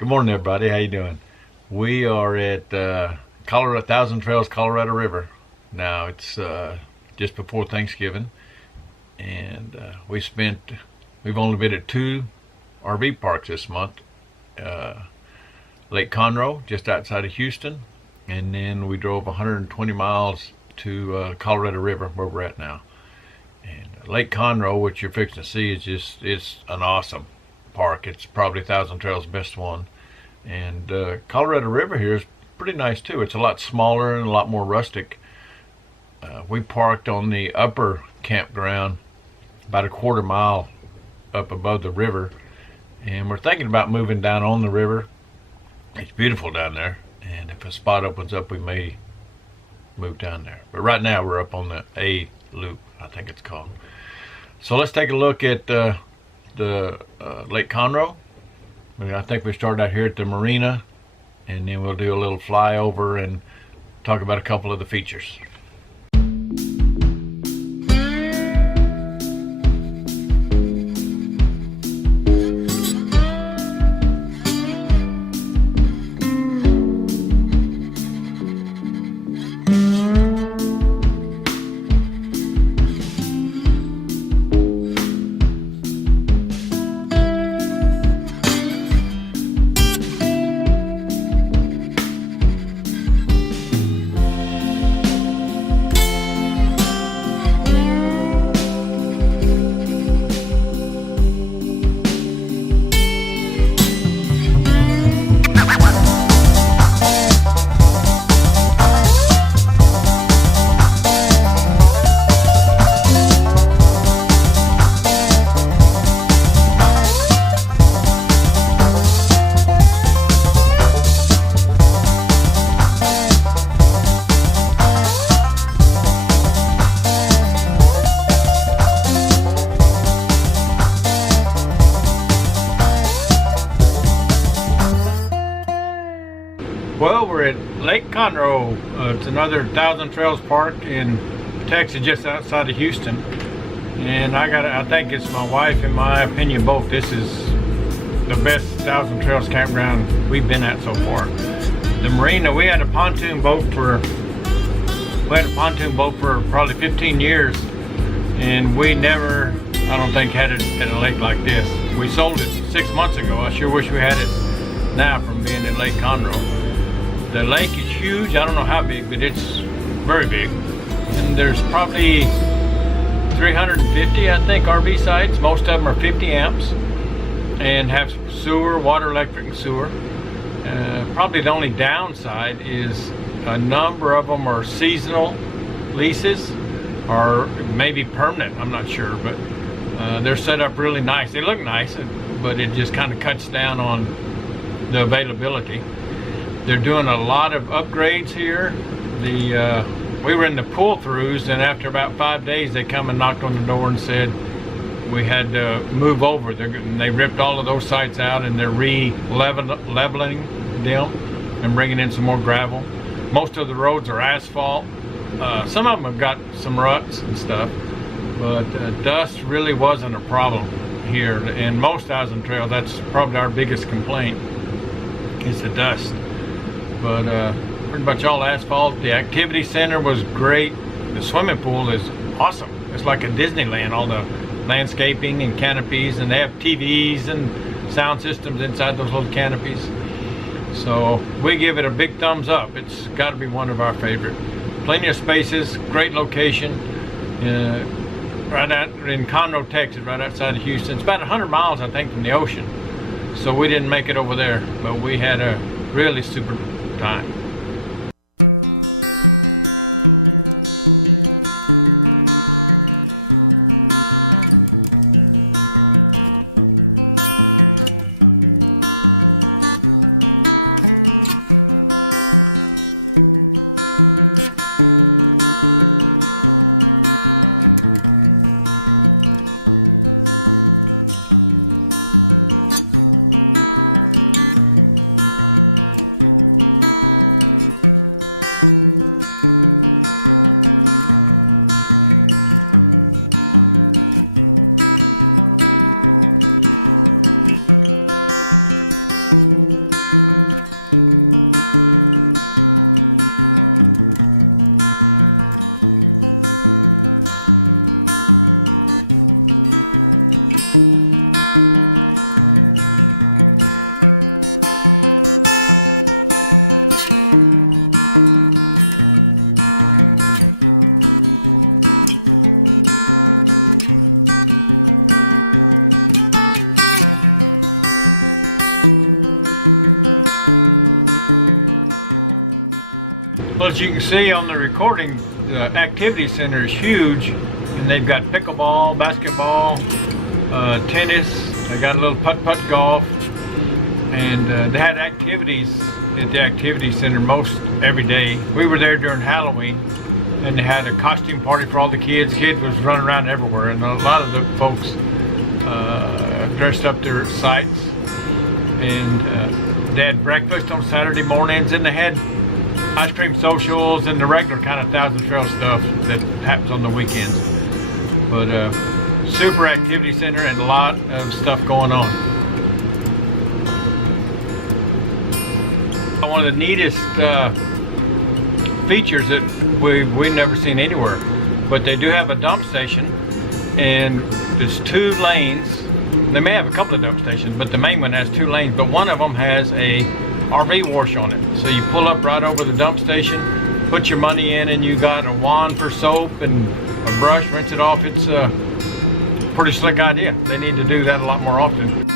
Good morning, everybody. How you doing? We are at Colorado Thousand Trails, Colorado River. Now it's just before Thanksgiving, and we've only been at 2 RV parks this month. Lake Conroe, just outside of Houston, and then we drove 120 miles to Colorado River, where we're at now. And Lake Conroe, which you're fixing to see, it's an awesome park. It's probably Thousand Trails' best one. And Colorado River here is pretty nice too. It's a lot smaller and a lot more rustic. We parked on the upper campground about a quarter mile up above the river, and we're thinking about moving down on the river. It's beautiful down there, and if a spot opens up, we may move down there. But right now we're up on the A loop, I think it's called. So let's take a look at the Lake Conroe. I think we start out here at the marina, and then we'll do a little flyover and talk about a couple of the features. Well, we're at Lake Conroe. It's another Thousand Trails park in Texas, just outside of Houston. And I think it's my wife, in my opinion, both. This is the best Thousand Trails campground we've been at so far. The marina, we had a pontoon boat for probably 15 years, and we never, I don't think, had it at a lake like this. We sold it 6 months ago. I sure wish we had it now from being at Lake Conroe. The lake is huge. I don't know how big, but it's very big. And there's probably 350, I think, RV sites. Most of them are 50 amps and have sewer, water, electric, and sewer. Probably the only downside is a number of them are seasonal leases or maybe permanent. I'm not sure, but they're set up really nice. They look nice, but it just kind of cuts down on the availability. They're doing a lot of upgrades here. We were in the pull-throughs, and after about 5 days, they come and knocked on the door and said we had to move over. They ripped all of those sites out, and they're leveling them and bringing in some more gravel. Most of the roads are asphalt. Some of them have got some ruts and stuff, but dust really wasn't a problem here. In most Thousand Trails, that's probably our biggest complaint, is the dust. But pretty much all asphalt. The activity center was great. The swimming pool is awesome. It's like a Disneyland, all the landscaping and canopies, and they have TVs and sound systems inside those little canopies. So we give it a big thumbs up. It's got to be one of our favorite. Plenty of spaces, great location. Right out in Conroe, Texas, right outside of Houston. It's about 100 miles, I think, from the ocean. So we didn't make it over there, but we had a really super time. see on the recording, the activity center is huge, and they've got pickleball, basketball, tennis. They got a little putt-putt golf, and they had activities at the activity center most every day. We were there during Halloween, and they had a costume party for all the kids. Kids was running around everywhere, and a lot of the folks dressed up their sites, and they had breakfast on Saturday mornings, and they had ice cream socials and the regular kind of Thousand Trail stuff that happens on the weekends. But super activity center and a lot of stuff going on. One of the neatest features that we've never seen anywhere, but they do have a dump station, and there's 2 lanes. They may have a couple of dump stations, but the main one has 2 lanes, but one of them has a RV wash on it. So you pull up right over the dump station, put your money in, and you got a wand for soap and a brush, rinse it off. It's a pretty slick idea. They need to do that a lot more often.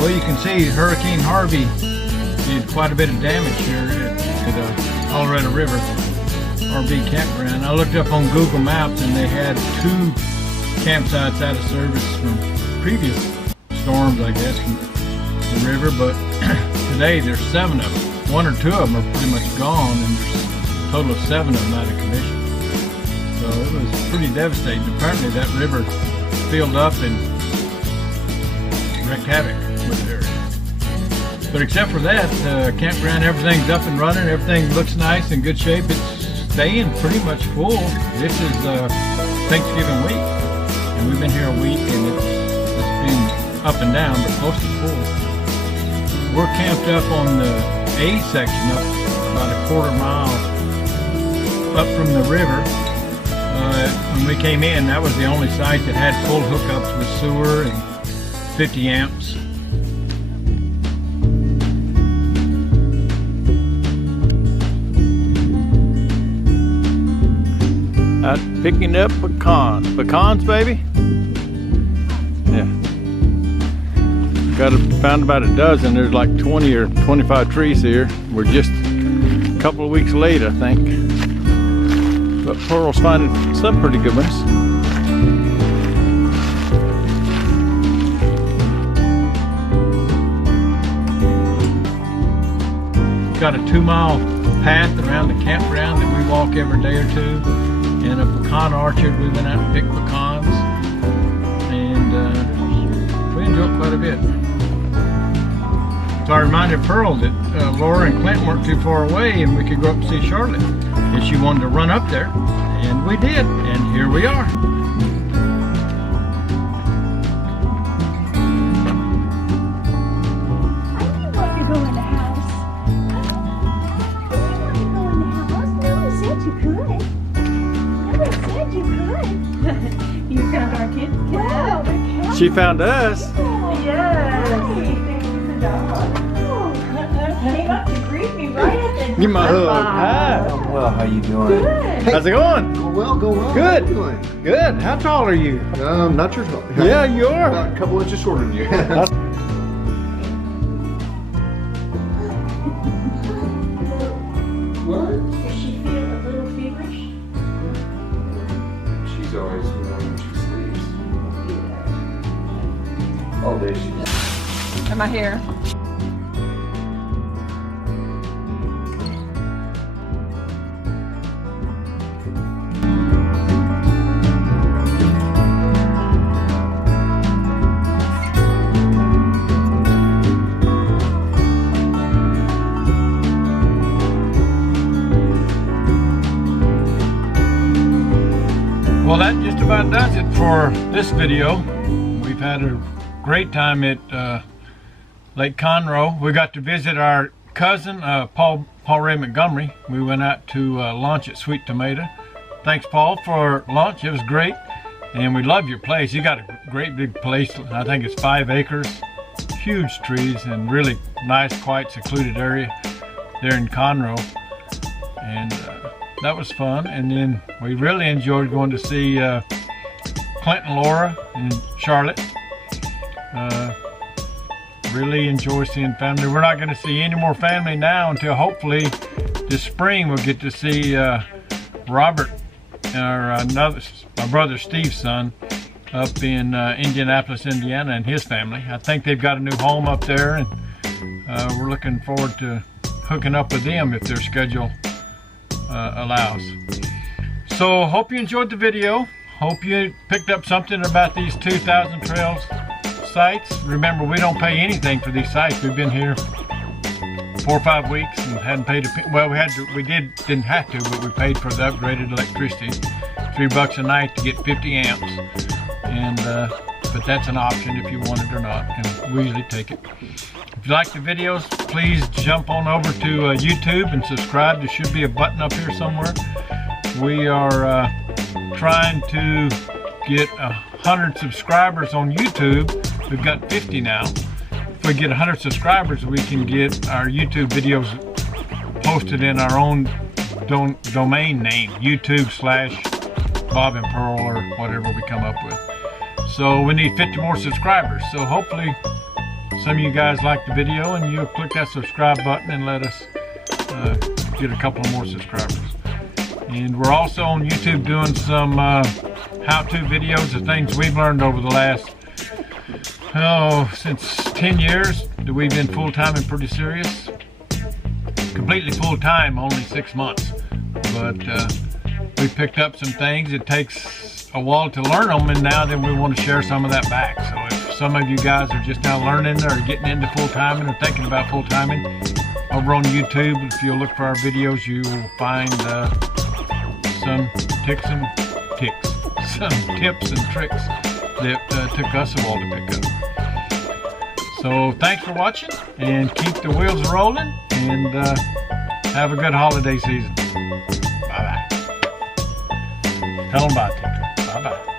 Well, you can see Hurricane Harvey did quite a bit of damage here to the Colorado River RV campground. I looked up on Google Maps and they had 2 campsites out of service from previous storms, I guess, from the river, but today there's 7 of them. 1 or 2 of them are pretty much gone, and there's a total of 7 of them out of commission. So it was pretty devastating. Apparently that river filled up and wreaked havoc with the area. But except for that, campground, everything's up and running. Everything looks nice, in good shape. It's staying pretty much full. This is Thanksgiving week, and we've been here a week, and it's been up and down, but mostly full. We're camped up on the A section, up about a quarter mile up from the river. When we came in, that was the only site that had full hookups with sewer and 50 amps. Out picking up pecans. Pecans, baby? Yeah. Found about a dozen. There's like 20 or 25 trees here. We're just a couple of weeks late, I think. But Pearl's finding some pretty good ones. Got a 2-mile path around the campground that we walk every day or two. In a pecan orchard, we went out to pick pecans, and we enjoyed quite a bit. So I reminded Pearl that Laura and Clint weren't too far away and we could go up and see Charlotte. And she wanted to run up there, and we did, and here we are. She found us. Yes. Give me a hug. Hi. Well, how you doing? How's it going? Well, going well. Good. How you doing? Good. How tall are you? Not your tall. Yeah, you are. About a couple inches shorter than you. What? Does she feel a little feverish? She's always warm when she sleeps. Oh, there she is. Am I here? Well, that just about does it for this video. We've had a great time at Lake Conroe. We got to visit our cousin, Paul Ray Montgomery. We went out to lunch at Sweet Tomato. Thanks, Paul, for lunch. It was great. And we love your place. You got a great big place. I think it's 5 acres. Huge trees and really nice, quiet, secluded area there in Conroe. And that was fun. And then we really enjoyed going to see Clint and Laura and Charlotte. Really enjoy seeing family. We're not going to see any more family now until hopefully this spring we'll get to see Robert, my brother Steve's son, up in Indianapolis, Indiana, and his family. I think they've got a new home up there, and we're looking forward to hooking up with them if their schedule allows. So hope you enjoyed the video. Hope you picked up something about these 2,000 Trails sites. Remember, we don't pay anything for these sites. We've been here 4 or 5 weeks and hadn't paid well, didn't have to, but we paid for the upgraded electricity. $3 a night to get 50 amps. And but that's an option if you want it or not, and we usually take it. If you like the videos, please jump on over to YouTube and subscribe. There should be a button up here somewhere. We are trying to get 100 subscribers on YouTube. We've got 50 now. If we get 100 subscribers, we can get our YouTube videos posted in our own domain name, YouTube/Bob and Pearl or whatever we come up with. So we need 50 more subscribers. So hopefully some of you guys like the video and you'll click that subscribe button and let us get a couple more subscribers. And we're also on YouTube doing some how-to videos of things we've learned over the last, since 10 years that we've been full-time and pretty serious. Completely full-time, only 6 months. But we picked up some things. It takes a while to learn them, and now then we want to share some of that back. So if some of you guys are just now learning or getting into full-timing or thinking about full-timing, over on YouTube, if you'll look for our videos, you will find some tips and tricks that took us a while to pick up. So thanks for watching, and keep the wheels rolling, and have a good holiday season. Bye-bye. Tell them bye, Tinker. Bye-bye.